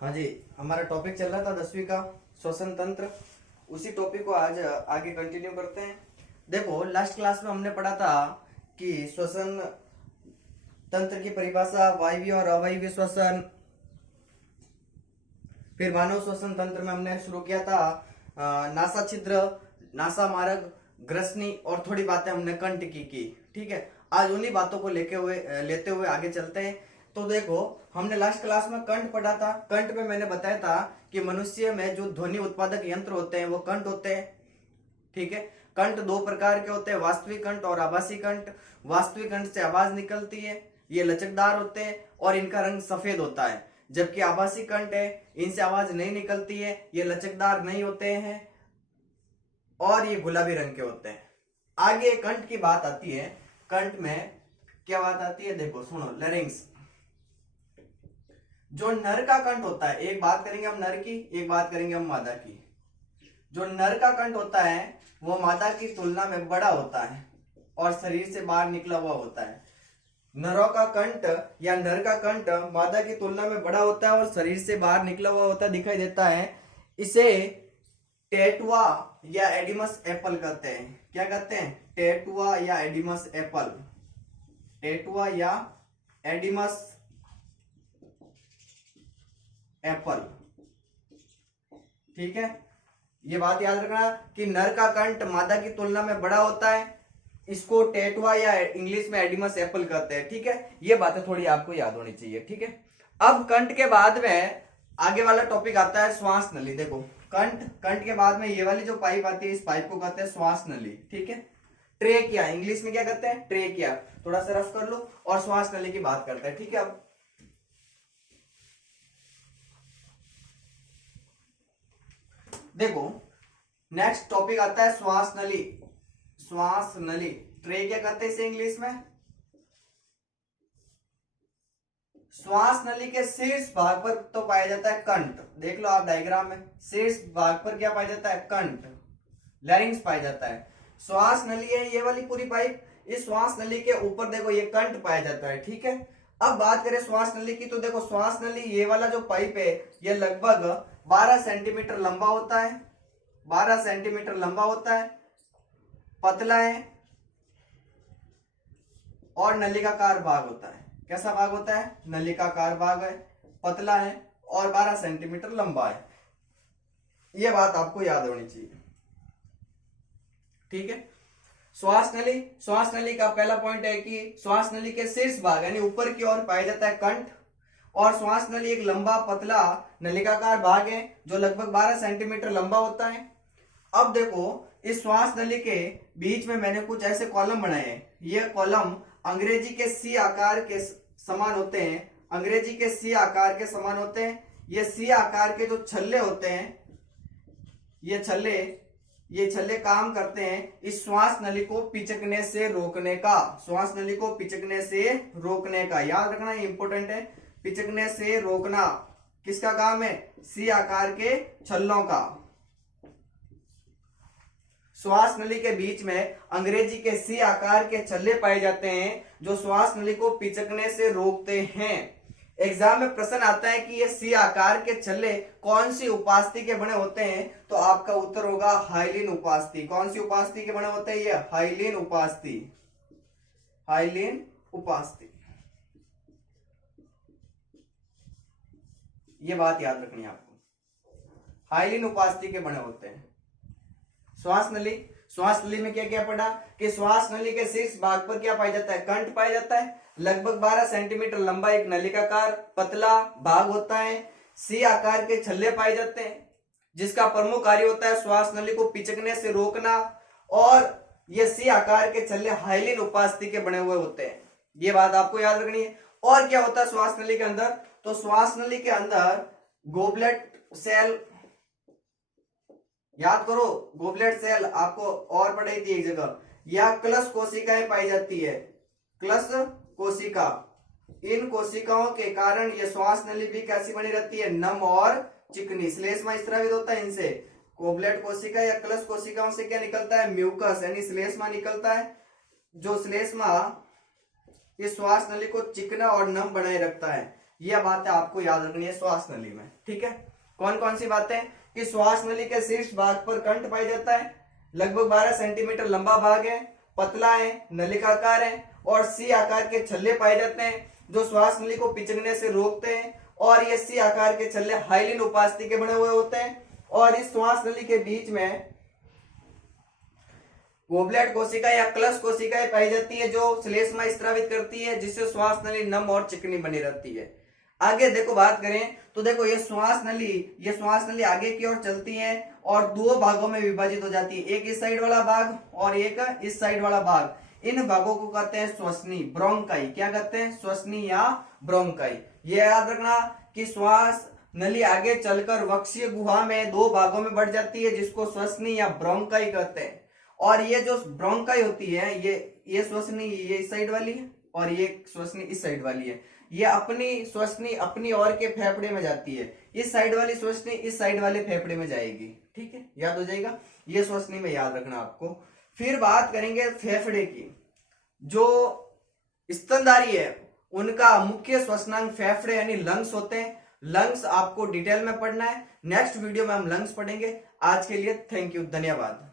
हाँ जी, हमारा टॉपिक चल रहा था 10वीं का श्वसन तंत्र। उसी टॉपिक को आज आगे कंटिन्यू करते हैं। देखो, लास्ट क्लास में हमने पढ़ा था कि श्वसन तंत्र की परिभाषा, वायवीय और अवायवीय श्वसन। फिर मानव श्वसन तंत्र में हमने शुरू किया था नासा छिद्र, नासा मार्ग, ग्रसनी और थोड़ी बातें हमने कंठ की। ठीक है, आज उन्हीं बातों को लेते हुए आगे चलते हैं। तो देखो, हमने लास्ट क्लास में कंठ पढ़ा था। कंठ में मैंने बताया था कि मनुष्य में जो ध्वनि उत्पादक यंत्र होते हैं वो कंठ होते हैं। ठीक है, कंठ दो प्रकार के होते हैं, वास्तविक कंठ और आभासी कंठ। वास्तविक कंठ से आवाज निकलती है, ये लचकदार होते हैं और इनका रंग सफेद होता है। जबकि आभासी कंठ है, इनसे आवाज नहीं निकलती है, ये लचकदार नहीं होते हैं और ये गुलाबी रंग के होते हैं। आगे कंठ की बात आती है। कंठ में क्या बात आती है, देखो सुनो। लैरिंक्स, जो नर का कंठ होता है, एक बात करेंगे हम नर की, एक बात करेंगे हम मादा की। जो नर का कंठ होता है वो मादा की तुलना में बड़ा होता है और शरीर से बाहर निकला हुआ होता है। नरों का कंठ या नर का कंठ मादा की तुलना में बड़ा होता है और शरीर से बाहर निकला हुआ होता है, दिखाई देता है। इसे टेटुआ या एडिमस एप्पल कहते हैं। क्या कहते हैं? टेटुआ या एडिमस एप्पल। टेटुआ या एडिमस एप्पल। ठीक है, ये बात याद रखना कि नर का कंठ मादा की तुलना में बड़ा होता है, इसको टेटुआ या इंग्लिश में एडिमस एप्पल कहते हैं। ठीक है, ये बातें थोड़ी आपको याद होनी चाहिए। ठीक है, अब कंठ के बाद में आगे वाला टॉपिक आता है श्वास नली। देखो, कंठ के बाद में ये वाली जो पाइप आती है, इस पाइप को कहते हैं श्वास नली। ठीक है, ट्रेकिया, इंग्लिश में क्या कहते हैं? ट्रेकिया। थोड़ा सा रफ कर लो और श्वास नली की बात करते हैं। ठीक है, अब देखो, नेक्स्ट टॉपिक आता है श्वास नली। श्वास नली, ट्रेकिया कहते हैं इसे इंग्लिश में। श्वास नली के शीर्ष भाग पर तो पाया जाता है कंठ। देख लो आप डायग्राम में, शीर्ष भाग पर क्या पाया जाता है? कंठ, लैरिंक्स पाया जाता है। श्वास नली है ये वाली पूरी पाइप, इस श्वास नली के ऊपर देखो ये कंठ पाया जाता है। ठीक है, अब बात करें श्वास नली की, तो देखो श्वास नली ये वाला जो पाइप है ये लगभग 12 सेंटीमीटर लंबा होता है। 12 सेंटीमीटर लंबा होता है, पतला है और नलिकाकार भाग होता है। कैसा भाग होता है? नलिकाकार भाग है, पतला है और 12 सेंटीमीटर लंबा है। यह बात आपको याद होनी चाहिए। ठीक है, श्वास नली का पहला पॉइंट है कि श्वास नली के शीर्ष भाग यानी ऊपर की ओर पाया जाता है कंठ, और श्वास नली एक लंबा पतला नलिकाकार भाग है जो लगभग 12 सेंटीमीटर लंबा होता है। अब देखो, इस श्वास नली के बीच में मैंने कुछ ऐसे कॉलम बनाए हैं। ये कॉलम अंग्रेजी के सी आकार के समान होते हैं। अंग्रेजी के सी आकार के समान होते हैं। ये सी आकार के जो छल्ले होते हैं, ये छल्ले काम करते हैं इस श्वास नली को पिचकने से रोकने का। श्वास नली को पिचकने से रोकने का, याद रखना, ये इंपॉर्टेंट है। पिचकने से रोकना किसका काम है? सी आकार के छल्लों का। श्वास नली के बीच में अंग्रेजी के सी आकार के छल्ले पाए जाते हैं जो श्वास नली को पिचकने से रोकते हैं। एग्जाम में प्रश्न आता है कि ये सी आकार के छल्ले कौन सी उपास्थि के बने होते हैं, तो आपका उत्तर होगा हाइलिन उपास्थि। कौन सी उपास्थि के बने होते हैं? ये हाइलिन उपास्थि। हाइलिन उपास्थि, ये बात याद रखनी है आपको। हाइलिन उपास्थि के बने होते हैं। श्वास नली में क्या क्या पढ़ा कि श्वास नली के शीर्ष भाग पर क्या पाया जाता है? कंठ पाया जाता है। लगभग 12 सेंटीमीटर लंबा एक नलिकाकार पतला भाग होता है। सी आकार के छल्ले पाए जाते हैं जिसका प्रमुख कार्य होता है श्वास नली को पिचकने से रोकना, और ये सी आकार के छल्ले हाइलिन उपास्थि के बने हुए होते हैं। ये बात आपको याद रखनी है। और क्या होता है श्वास नली के अंदर? तो श्वास नली के अंदर गोबलेट सेल, याद करो, गोबलेट सेल आपको और पढ़ाई थी एक जगह, या क्लस कोशिकाएं पाई जाती है। क्लस कोशिका, इन कोशिकाओं के कारण ये श्वास नली भी कैसी बनी रहती है? नम और चिकनी। श्लेष्मा स्रावित होता है इनसे। गोबलेट कोशिका या क्लस कोशिकाओं से क्या निकलता है? म्यूकस यानी श्लेष्मा निकलता है, जो श्लेष्मा इस श्वास नली को चिकना और नम बनाए रखता है। यह बात है आपको याद रखनी है श्वास नली में। ठीक है, कौन कौन सी बातें कि श्वास नली के शीर्ष भाग पर कंठ पाया जाता है, लगभग 12 सेंटीमीटर लंबा भाग है, पतला है, नलिकाकार है और सी आकार के छल्ले पाए जाते हैं जो श्वास नली को पिचकने से रोकते हैं। और ये सी आकार के छल्ले हाइलिन उपास्थि के बने हुए होते हैं और इस श्वास नली के बीच में गोबलेट कोशिका या क्लस कोशिकाएं पाई जाती है जो श्लेष्मा स्रावित करती है, जिससे श्वास नली नम और चिकनी बनी रहती है। आगे देखो बात करें तो देखो ये श्वास नली आगे की ओर चलती है और दो भागों में विभाजित हो जाती है, एक इस साइड वाला भाग और एक इस साइड वाला भाग। इन भागों को कहते हैं श्वसनी, ब्रोंकाई। क्या कहते हैं? श्वसनी या ब्रोंकाई। ये याद रखना कि श्वास नली आगे चलकर वक्षीय गुहा में दो भागों में बढ़ जाती है जिसको श्वसनी या ब्रोंकाई कहते हैं। और ये जो ब्रोंकाई होती है ये श्वसनी ये इस साइड वाली है और ये श्वसनी इस साइड वाली है। ये अपनी श्वसनी अपनी ओर के फेफड़े में जाती है, इस साइड वाली श्वसनी इस साइड वाले फेफड़े में जाएगी। ठीक है, याद हो जाएगा, ये श्वसनी में याद रखना आपको। फिर बात करेंगे फेफड़े की। जो स्तनधारी है उनका मुख्य श्वसनांग फेफड़े यानी लंग्स होते हैं। लंग्स आपको डिटेल में पढ़ना है, नेक्स्ट वीडियो में हम लंग्स पढ़ेंगे। आज के लिए थैंक यू, धन्यवाद।